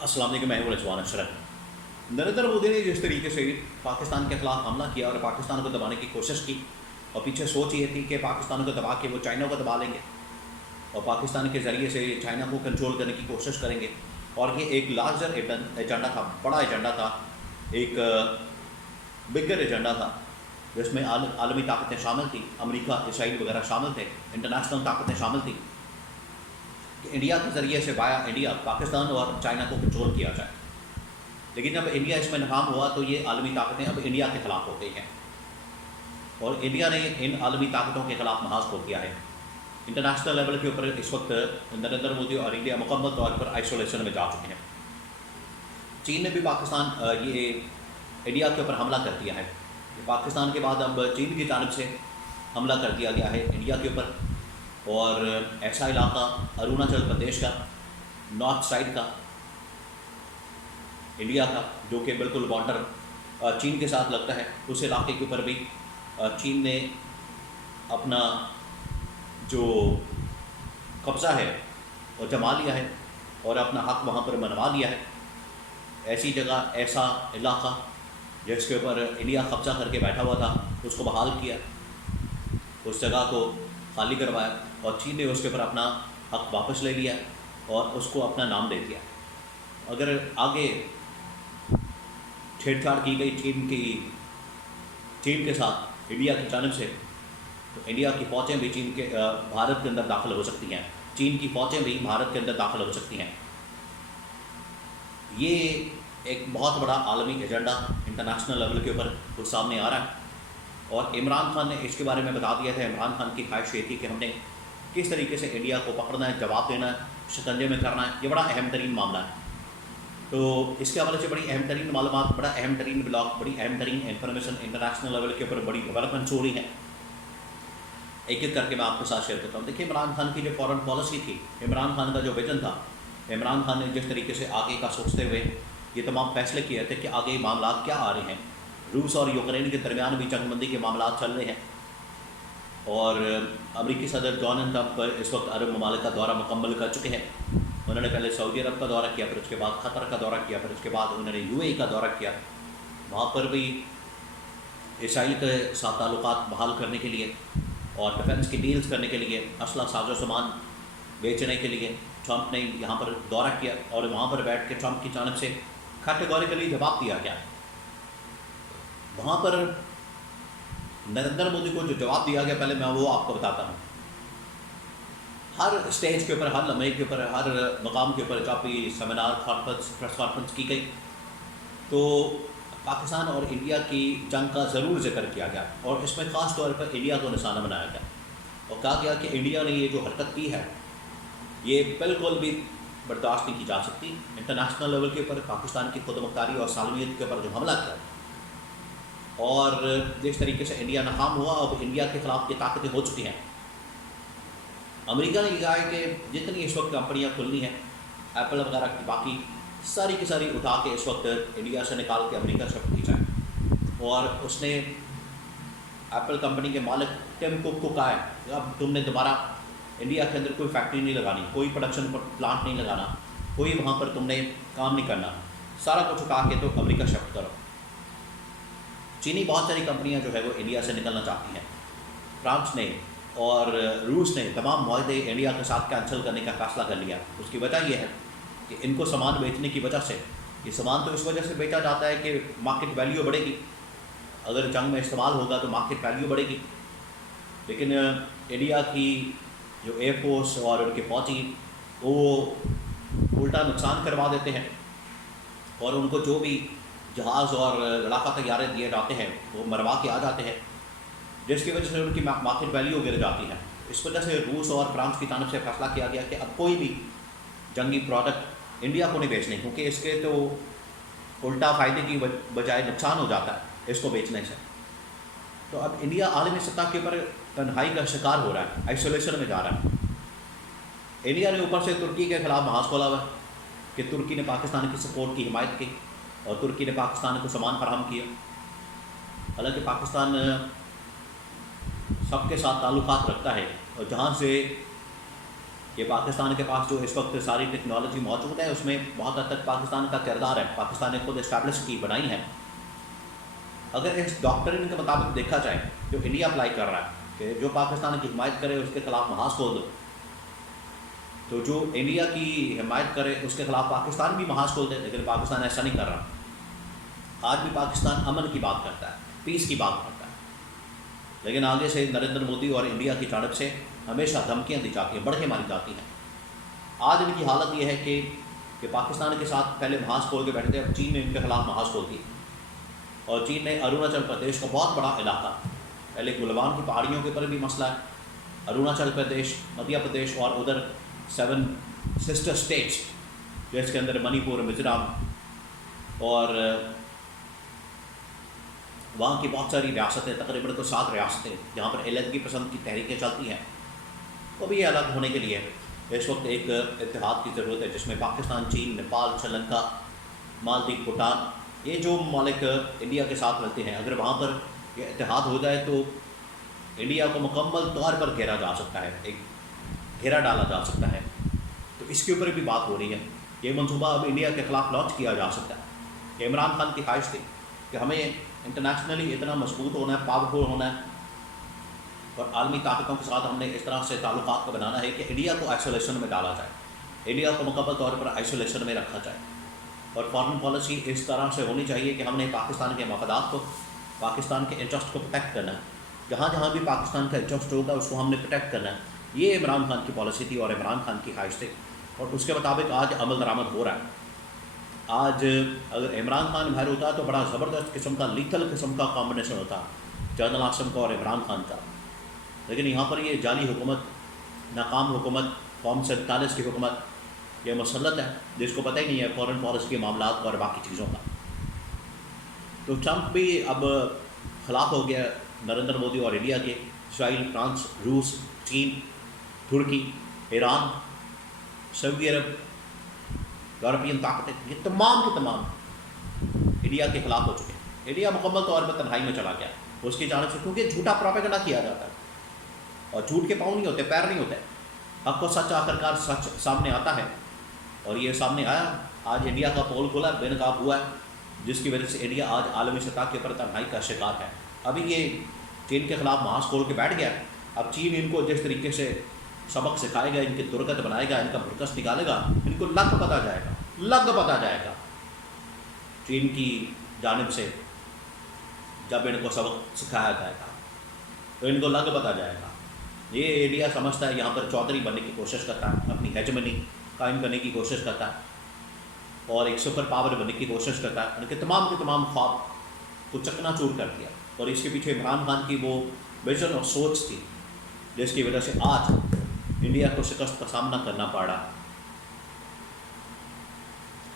अस्सलाम वालेकुम, मैं हूं रिजवान अशरफ। नरेंद्र मोदी ने जिस तरीके से पाकिस्तान के खिलाफ हमला किया और पाकिस्तान को दबाने की कोशिश की, और पीछे सोच ये थी कि पाकिस्तान को दबा के वो चाइना को दबा लेंगे और पाकिस्तान के ज़रिए से चाइना को कंट्रोल करने की कोशिश करेंगे। और ये एक लार्जर एजेंडा था, बड़ा एजेंडा था, एक बिगर एजेंडा था जिसमें आलमी ताकतें शामिल थी, अमेरिका, इसराइल वगैरह शामिल थे, इंटरनेशनल ताकतें शामिल थी कि इंडिया के ज़रिए से वाया इंडिया पाकिस्तान और चाइना को कंट्रोल किया जाए। लेकिन जब इंडिया इसमें नाकाम हुआ तो ये आलमी ताकतें अब इंडिया के ख़िलाफ़ हो गई हैं और इंडिया ने इन आलमी ताकतों के ख़िलाफ़ महाज खोल दिया है। इंटरनेशनल लेवल के ऊपर इस वक्त नरेंद्र मोदी और इंडिया मुकम्मल तौर पर आइसोलेशन में जा चुके हैं। चीन ने भी पाकिस्तान ये इंडिया के ऊपर हमला कर दिया है। पाकिस्तान के बाद अब चीन की जानब से हमला कर दिया गया है इंडिया के ऊपर, और ऐसा इलाका अरुणाचल प्रदेश का नॉर्थ साइड का इंडिया का जो कि बिल्कुल बॉर्डर चीन के साथ लगता है, उस इलाके के ऊपर भी चीन ने अपना जो कब्ज़ा है वो जमा लिया है और अपना हक वहाँ पर मनवा लिया है। ऐसी जगह, ऐसा इलाका जिसके ऊपर इंडिया कब्ज़ा करके बैठा हुआ था, उसको बहाल किया, उस जगह को खाली करवाया और चीन ने उसके ऊपर अपना हक वापस ले लिया और उसको अपना नाम दे दिया। अगर आगे छेड़छाड़ की गई चीन के साथ इंडिया की जानब से, तो इंडिया की फ़ौजें भी भारत के अंदर दाखिल हो सकती हैं, चीन की फ़ौजें भी भारत के अंदर दाखिल हो सकती हैं। ये एक बहुत बड़ा आलमी एजेंडा इंटरनेशनल लेवल के ऊपर कुछ सामने आ रहा है और इमरान खान ने इसके बारे में बता दिया था। इमरान खान की ख्वाहिश ये थी कि हमने किस तरीके से इंडिया को पकड़ना है, जवाब देना है, शिकंजे में करना है। ये बड़ा अहम तरीन मामला है। तो इसके हवाले से बड़ी अहम तरीन मालूमात, बड़ा अहम तरीन ब्लॉग, बड़ी अहम तरीन इन्फॉर्मेशन इंटरनेशनल लेवल के ऊपर बड़ी डेवलपमेंट्स हो रही हैं। एक एक करके मैं आपके साथ शेयर करता हूँ। देखिए, इमरान खान की जो फॉरेन पॉलिसी थी, इमरान खान का जो विजन था, इमरान खान ने जिस तरीके से आगे का सोचते हुए ये तमाम फैसले किए थे कि आगे मामला क्या आ रहे हैं। रूस और यूक्रेन के दरमियान भी जंगबंदी के मामला चल रहे हैं और अमरीकी सदर डोनाल्ड ट्रंप इस वक्त अरब ममालिक का दौरा मुकम्मल कर चुके हैं। उन्होंने पहले सऊदी अरब का दौरा किया, फिर उसके बाद क़तर का दौरा किया, फिर उसके बाद उन्होंने यूएई का दौरा किया। वहाँ पर भी इसराइल के साथ ताल्लुकात बहाल करने के लिए और डिफेंस की डील्स करने के लिए, असला साजो सामान बेचने के लिए ट्रंप ने यहाँ पर दौरा किया और वहाँ पर बैठ के ट्रंप की जानब से कैटेगोरिकली जवाब दिया गया। वहाँ पर नरेंद्र मोदी को जो जवाब दिया गया, पहले मैं वो आपको बताता हूँ। हर स्टेज के ऊपर, हर लम्हे के ऊपर, हर मकाम के ऊपर जब भी सेमिनार, कॉन्फ्रेंस, प्रेस कॉन्फ्रेंस की गई तो पाकिस्तान और इंडिया की जंग का ज़रूर जिक्र किया गया और इसमें ख़ास तौर पर इंडिया को निशाना बनाया गया और कहा गया कि इंडिया ने ये जो हरकत की है ये बिल्कुल भी बर्दाश्त नहीं की जा सकती। इंटरनेशनल लेवल के ऊपर पाकिस्तान की खुदमुख्तारी और सालमियत के ऊपर जो हमला किया और जिस तरीके से इंडिया नाकाम हुआ, अब इंडिया के ख़िलाफ़ ये ताकतें हो चुकी हैं। अमेरिका ने कहा है कि जितनी इस वक्त कंपनियाँ खुलनी हैं, एप्पल वगैरह की, बाकी सारी की सारी उठा के इस वक्त इंडिया से निकाल के अमेरिका शिफ्ट की जाए। और उसने एप्पल कंपनी के मालिक टिम कुक को कहा है अब तुमने दोबारा इंडिया के अंदर कोई फैक्ट्री नहीं लगानी, कोई प्रोडक्शन प्लांट नहीं लगाना, कोई वहाँ पर तुमने काम नहीं करना, सारा कुछ उठा के तो अमेरिका शिफ्ट करो। चीनी बहुत सारी कंपनियाँ जो है वो इंडिया से निकलना चाहती हैं। फ्रांस ने और रूस ने तमाम मुआहदे इंडिया के साथ कैंसिल करने का फैसला कर लिया। उसकी वजह यह है कि इनको सामान बेचने की वजह से, ये सामान तो इस वजह से बेचा जाता है कि मार्केट वैल्यू बढ़ेगी, अगर जंग में इस्तेमाल होगा तो मार्केट वैल्यू बढ़ेगी। लेकिन इंडिया की जो एयरफोर्स और उनके फौजी वो उल्टा नुकसान करवा देते हैं और उनको जो भी जहाज़ और लड़ाका तैयारे दिए जाते हैं वो मरवा के आ जाते हैं, जिसकी वजह से उनकी मार्केट वैल्यू गिर जाती है। इस वजह से रूस और फ्रांस की जानब से फैसला किया गया कि अब कोई भी जंगी प्रोडक्ट इंडिया को नहीं बेचने, क्योंकि इसके तो उल्टा फ़ायदे की बजाय नुकसान हो जाता है इसको बेचने से। तो अब इंडिया आलमी सतह के ऊपर तन्हाई का शिकार हो रहा है, आइसोलेशन में जा रहा है। इंडिया ने ऊपर से तुर्की के ख़िलाफ़ महाज खोला हुआ कि तुर्की ने पाकिस्तान की सपोर्ट की, हिमायत की और तुर्की ने पाकिस्तान को सामान फराहम किया। हालांकि पाकिस्तान सबके साथ ताल्लुकात रखता है और जहाँ से کہ پاکستان کے پاس جو اس وقت ساری ٹیکنالوجی موجود ہے اس میں بہت حد تک پاکستان کا کردار ہے، پاکستان نے خود اسٹیبلش کی بنائی ہے۔ اگر اس ڈاکٹرین کے مطابق دیکھا جائے جو انڈیا اپلائی کر رہا ہے کہ جو پاکستان کی حمایت کرے اس کے خلاف محاذ کھول دو، تو جو انڈیا کی حمایت کرے اس کے خلاف پاکستان بھی محاذ کھول دے، لیکن پاکستان ایسا نہیں کر رہا۔ آج بھی پاکستان امن کی بات کرتا ہے، پیس کی بات کرتا ہے، لیکن آگے سے نریندر مودی اور انڈیا کی جانب سے ہمیشہ دھمکیاں دی جاتی ہیں، بڑھے ماری جاتی ہیں۔ آج ان کی حالت یہ ہے کہ پاکستان کے ساتھ پہلے محاذ کھول کے بیٹھے تھے، اب چین نے ان کے خلاف محاذ کھول دی، اور چین نے اروناچل پردیش کو بہت بڑا علاقہ، پہلے گلوان کی پہاڑیوں کے اوپر بھی مسئلہ ہے، اروناچل پردیش، مدھیہ پردیش اور ادھر 7 سسٹر اسٹیٹس جس کے اندر منی پور، میزورم اور وہاں کی بہت ساری ریاستیں، تقریباً کو 7 ریاستیں جہاں پر علیحدگی پسند کی تحریکیں چلتی ہیں، وہ بھی الگ ہونے کے لیے اس وقت ایک اتحاد کی ضرورت ہے جس میں پاکستان، چین، نیپال، سری لنکا، مالدیپ، بھوٹان، یہ جو ممالک انڈیا کے ساتھ ملتے ہیں، اگر وہاں پر یہ اتحاد ہو جائے تو انڈیا کو مکمل طور پر گھیرا جا سکتا ہے، ایک گھیرا ڈالا جا سکتا ہے۔ تو اس کے اوپر بھی بات ہو رہی ہے، یہ منصوبہ اب انڈیا کے خلاف لانچ کیا جا سکتا ہے۔ کہ عمران خان کی خواہش تھی کہ ہمیں انٹرنیشنلی اتنا مضبوط ہونا ہے، پاورفل ہونا ہے، اور عالمی طاقتوں کے ساتھ ہم نے اس طرح سے تعلقات کو بنانا ہے کہ انڈیا کو آئسولیشن میں ڈالا جائے، انڈیا کو مکمل طور پر آئسولیشن میں رکھا جائے، اور فارن پالیسی اس طرح سے ہونی چاہیے کہ ہم نے پاکستان کے مفادات کو، پاکستان کے انٹرسٹ کو پروٹیکٹ کرنا ہے، جہاں جہاں بھی پاکستان کا انٹرسٹ ہوگا اس کو ہم نے پروٹیکٹ کرنا ہے۔ یہ عمران خان کی پالیسی تھی اور عمران خان کی خواہش تھی، اور اس کے مطابق آج عمل درآمد ہو رہا ہے۔ آج اگر عمران خان باہر ہوتا تو بڑا زبردست قسم کا، لیتھل قسم کا کمبینیشن ہوتا جنرل عاصم کا اور عمران خان کا، لیکن یہاں پر یہ جعلی حکومت، ناکام حکومت، قوم 47 کی حکومت، یہ مسلط ہے جس کو پتہ ہی نہیں ہے فارن پالیسی کے معاملات اور باقی چیزوں کا۔ تو ٹرمپ بھی اب خلاف ہو گیا نریندر مودی اور انڈیا کے، اسرائیل، فرانس، روس، چین، ترکی، ایران، سعودی عرب، یورپین طاقتیں، یہ تمام کے تمام انڈیا کے خلاف ہو چکے ہیں۔ انڈیا مکمل طور پر تنہائی میں چلا گیا اس کی جانب سے، کیونکہ جھوٹا پروپیگنڈا کیا جاتا ہے، اور جھوٹ کے پاؤں نہیں ہوتے، پیر نہیں ہوتے، حق و سچ آخرکار سچ سامنے آتا ہے، اور یہ سامنے آیا۔ آج انڈیا کا پول کھلا، بے نقاب ہوا ہے، جس کی وجہ سے انڈیا آج عالمی سطح کے اوپر تنہائی کا شکار ہے۔ ابھی یہ چین کے خلاف محاذ کھول کے بیٹھ گیا، اب چین ان کو جس طریقے سے سبق سکھائے گا، ان کی درگت بنائے گا، ان کا برکس نکالے گا، ان کو لگ پتہ جائے گا، لگ پتہ جائے گا چین کی جانب سے، جب ان کو سبق سکھایا جائے گا تو ان کو لگ پتہ جائے گا۔ یہ انڈیا سمجھتا ہے یہاں پر چودھری بننے کی کوشش کرتا ہے، اپنی ہیجمنی قائم کرنے کی کوشش کرتا ہے، اور ایک سپر پاور بننے کی کوشش کرتا ہے۔ ان کے تمام خواب کو چکنا چور کر دیا، اور اس کے پیچھے عمران خان کی وہ ویژن اور سوچ تھی جس کی وجہ سے آج انڈیا کو شکست کا سامنا کرنا پڑ رہا۔